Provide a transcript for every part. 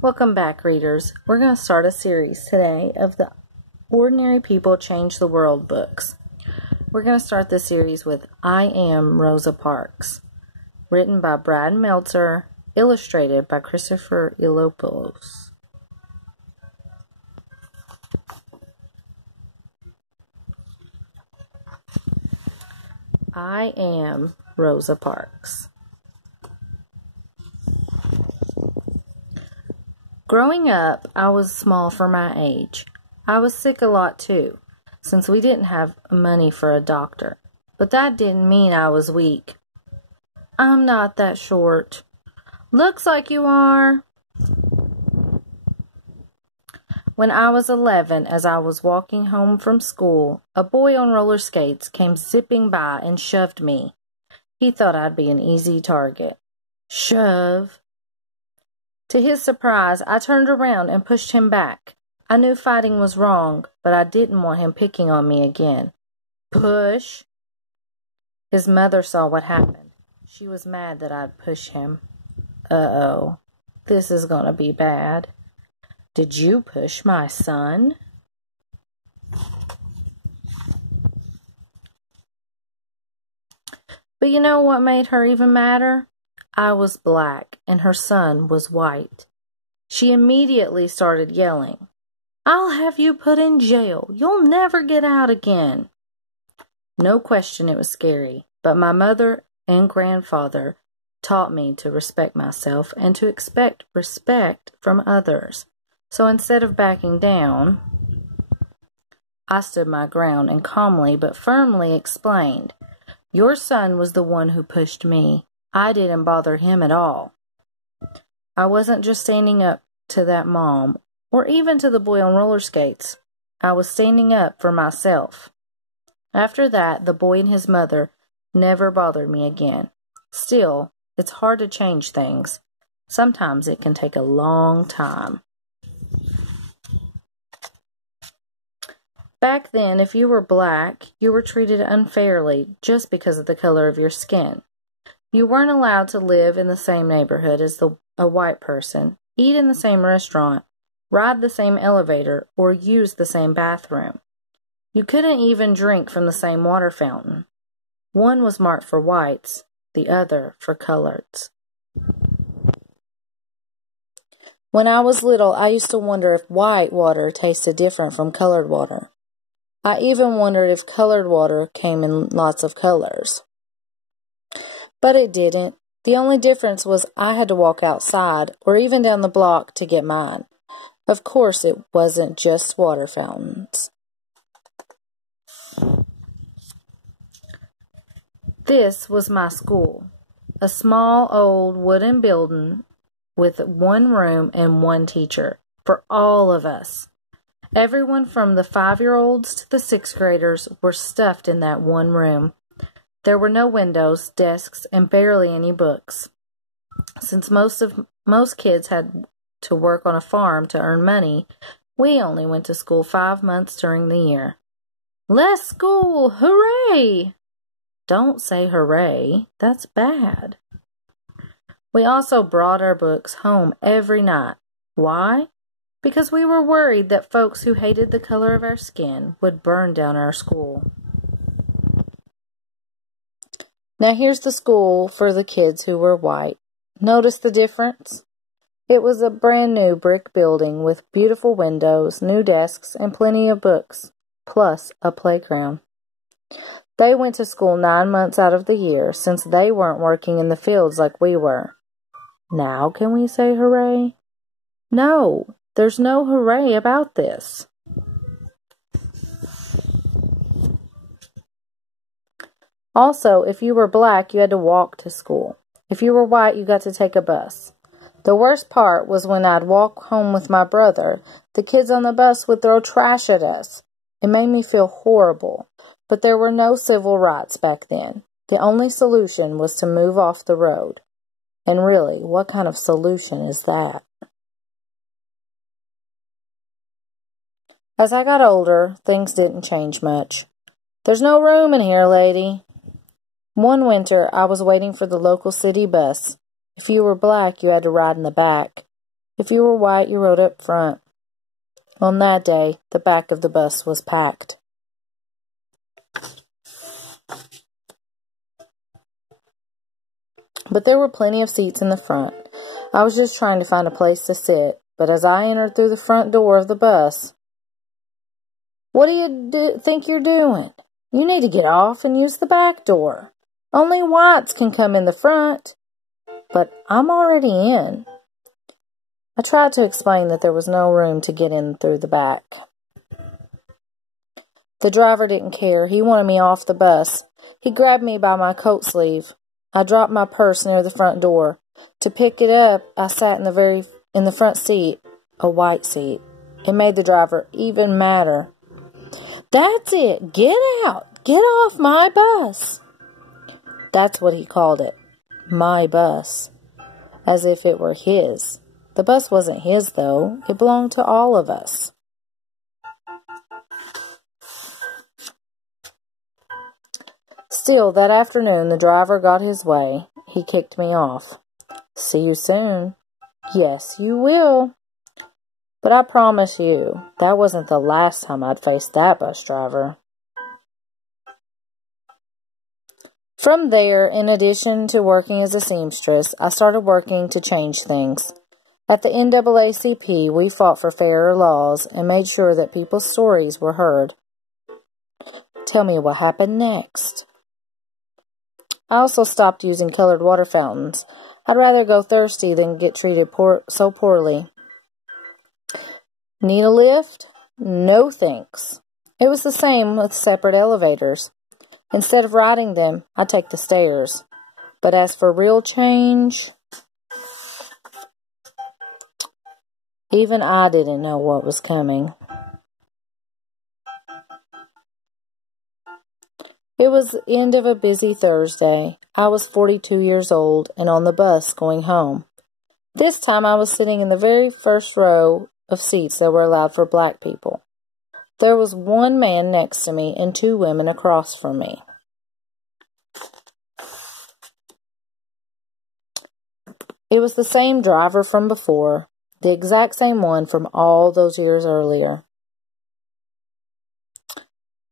Welcome back, readers. We're going to start a series today of the Ordinary People Change the World books. We're going to start this series with I Am Rosa Parks, written by Brad Meltzer, illustrated by Christopher Ilopoulos. I Am Rosa Parks. Growing up, I was small for my age. I was sick a lot too, since we didn't have money for a doctor. But that didn't mean I was weak. I'm not that short. Looks like you are. When I was 11, as I was walking home from school, a boy on roller skates came zipping by and shoved me. He thought I'd be an easy target. Shove. To his surprise, I turned around and pushed him back. I knew fighting was wrong, but I didn't want him picking on me again. Push. His mother saw what happened. She was mad that I'd pushed him. Uh-oh, this is gonna be bad. Did you push my son? But you know what made her even madder? I was black, and her son was white. She immediately started yelling, "I'll have you put in jail. You'll never get out again." No question it was scary, but my mother and grandfather taught me to respect myself and to expect respect from others. So instead of backing down, I stood my ground and calmly but firmly explained, "Your son was the one who pushed me. I didn't bother him at all." I wasn't just standing up to that mom or even to the boy on roller skates. I was standing up for myself. After that, the boy and his mother never bothered me again. Still, it's hard to change things. Sometimes it can take a long time. Back then, if you were black, you were treated unfairly just because of the color of your skin. You weren't allowed to live in the same neighborhood as a white person, eat in the same restaurant, ride the same elevator, or use the same bathroom. You couldn't even drink from the same water fountain. One was marked for whites, the other for coloreds. When I was little, I used to wonder if white water tasted different from colored water. I even wondered if colored water came in lots of colors. But it didn't. The only difference was I had to walk outside or even down the block to get mine. Of course, it wasn't just water fountains. This was my school, a small old wooden building with one room and one teacher for all of us. Everyone from the 5-year-olds to the 6th graders were stuffed in that one room. There were no windows, desks, and barely any books. Since most kids had to work on a farm to earn money, we only went to school 5 months during the year. Less school! Hooray! Don't say hooray. That's bad. We also brought our books home every night. Why? Because we were worried that folks who hated the color of our skin would burn down our school. Now here's the school for the kids who were white. Notice the difference? It was a brand new brick building with beautiful windows, new desks, and plenty of books, plus a playground. They went to school 9 months out of the year since they weren't working in the fields like we were. Now can we say hooray? No, there's no hooray about this. Also, if you were black, you had to walk to school. If you were white, you got to take a bus. The worst part was when I'd walk home with my brother, the kids on the bus would throw trash at us. It made me feel horrible, but there were no civil rights back then. The only solution was to move off the road. And really, what kind of solution is that? As I got older, things didn't change much. "There's no room in here, lady." One winter, I was waiting for the local city bus. If you were black, you had to ride in the back. If you were white, you rode up front. On that day, the back of the bus was packed. But there were plenty of seats in the front. I was just trying to find a place to sit, but as I entered through the front door of the bus, "What do you think you're doing? You need to get off and use the back door. Only whites can come in the front." But I'm already in. I tried to explain that there was no room to get in through the back. The driver didn't care. He wanted me off the bus. He grabbed me by my coat sleeve. I dropped my purse near the front door. To pick it up, I sat in the front seat, a white seat. It made the driver even madder. "That's it. Get out. Get off my bus." That's what he called it. My bus. As if it were his. The bus wasn't his, though. It belonged to all of us. Still, that afternoon, the driver got his way. He kicked me off. "See you soon." "Yes, you will." But I promise you, that wasn't the last time I'd faced that bus driver. From there, in addition to working as a seamstress, I started working to change things. At the NAACP, we fought for fairer laws and made sure that people's stories were heard. Tell me what happened next. I also stopped using colored water fountains. I'd rather go thirsty than get treated so poorly. Need a lift? No thanks. It was the same with separate elevators. Instead of riding them, I take the stairs. But as for real change, even I didn't know what was coming. It was the end of a busy Thursday. I was 42 years old and on the bus going home. This time I was sitting in the very first row of seats that were allowed for black people. There was one man next to me and two women across from me. It was the same driver from before, the exact same one from all those years earlier.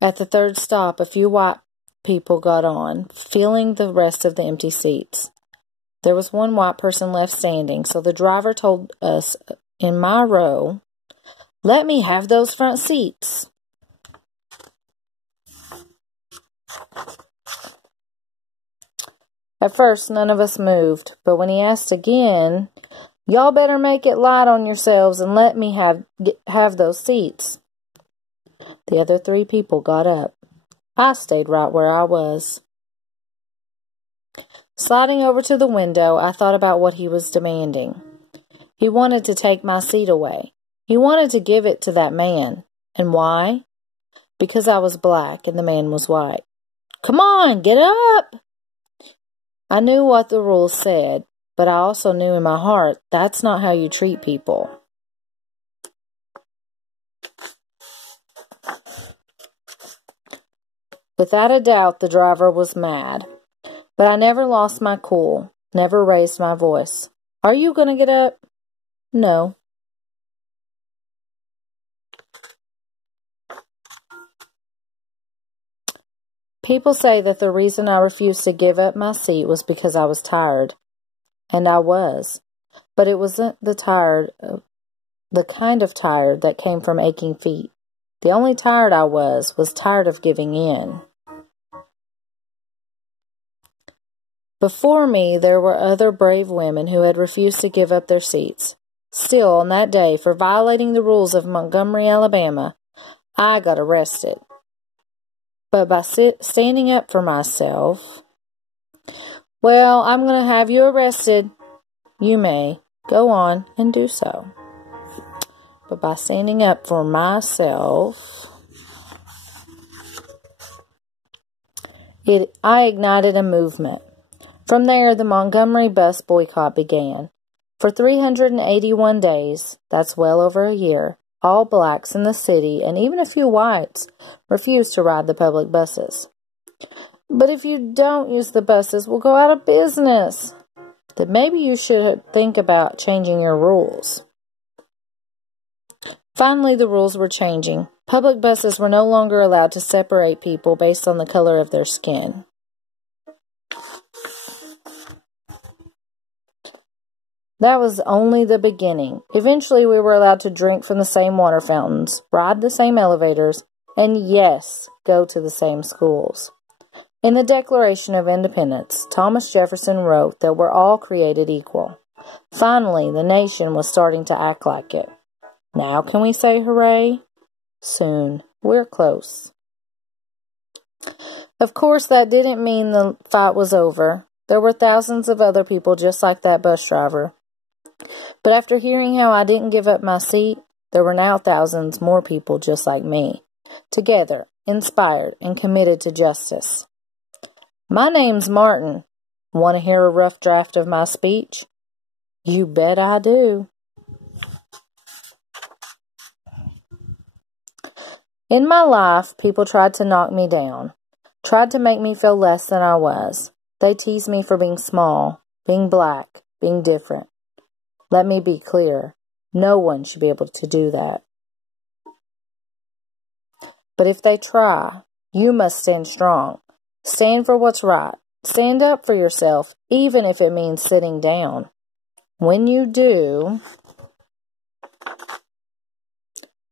At the third stop, a few white people got on, filling the rest of the empty seats. There was one white person left standing, so the driver told us in my row, "Let me have those front seats." At first, none of us moved, but when he asked again, "Y'all better make it light on yourselves and let me have those seats." The other three people got up. I stayed right where I was. Sliding over to the window, I thought about what he was demanding. He wanted to take my seat away. He wanted to give it to that man. And why? Because I was black and the man was white. "Come on, get up!" I knew what the rules said, but I also knew in my heart that's not how you treat people. Without a doubt, the driver was mad, but I never lost my cool, never raised my voice. "Are you going to get up?" "No." People say that the reason I refused to give up my seat was because I was tired. And I was. But it wasn't the kind of tired that came from aching feet. The only tired I was tired of giving in. Before me, there were other brave women who had refused to give up their seats. Still, on that day, for violating the rules of Montgomery, Alabama, I got arrested. But by standing up for myself, "Well, I'm going to have you arrested." You may go on and do so. But by standing up for myself, I ignited a movement. From there, the Montgomery bus boycott began. For 381 days, that's well over a year, all blacks in the city, and even a few whites, refused to ride the public buses. "But if you don't use the buses, we'll go out of business." "Then maybe you should think about changing your rules." Finally, the rules were changing. Public buses were no longer allowed to separate people based on the color of their skin. That was only the beginning. Eventually, we were allowed to drink from the same water fountains, ride the same elevators, and yes, go to the same schools. In the Declaration of Independence, Thomas Jefferson wrote that we're all created equal. Finally, the nation was starting to act like it. Now can we say hooray? Soon. We're close. Of course, that didn't mean the fight was over. There were thousands of other people just like that bus driver. But after hearing how I didn't give up my seat, there were now thousands more people just like me, together, inspired, and committed to justice. My name's Martin. Want to hear a rough draft of my speech? You bet I do. In my life, people tried to knock me down, tried to make me feel less than I was. They teased me for being small, being black, being different. Let me be clear, no one should be able to do that. But if they try, you must stand strong. Stand for what's right. Stand up for yourself, even if it means sitting down. When you do,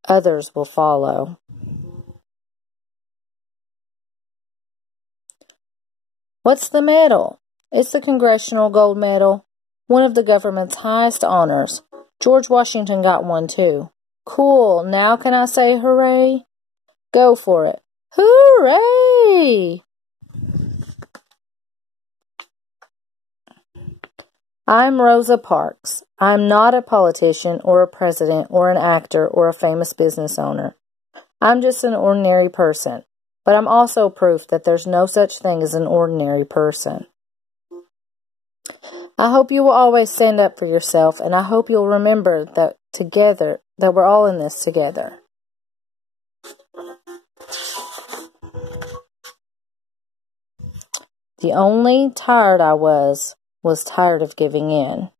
others will follow. What's the medal? It's the Congressional Gold Medal, one of the government's highest honors. George Washington got one too. Cool, now can I say hooray? Go for it. Hooray! I'm Rosa Parks. I'm not a politician or a president or an actor or a famous business owner. I'm just an ordinary person, but I'm also proof that there's no such thing as an ordinary person. I hope you will always stand up for yourself, and I hope you'll remember that we're all in this together. The only tired I was tired of giving in.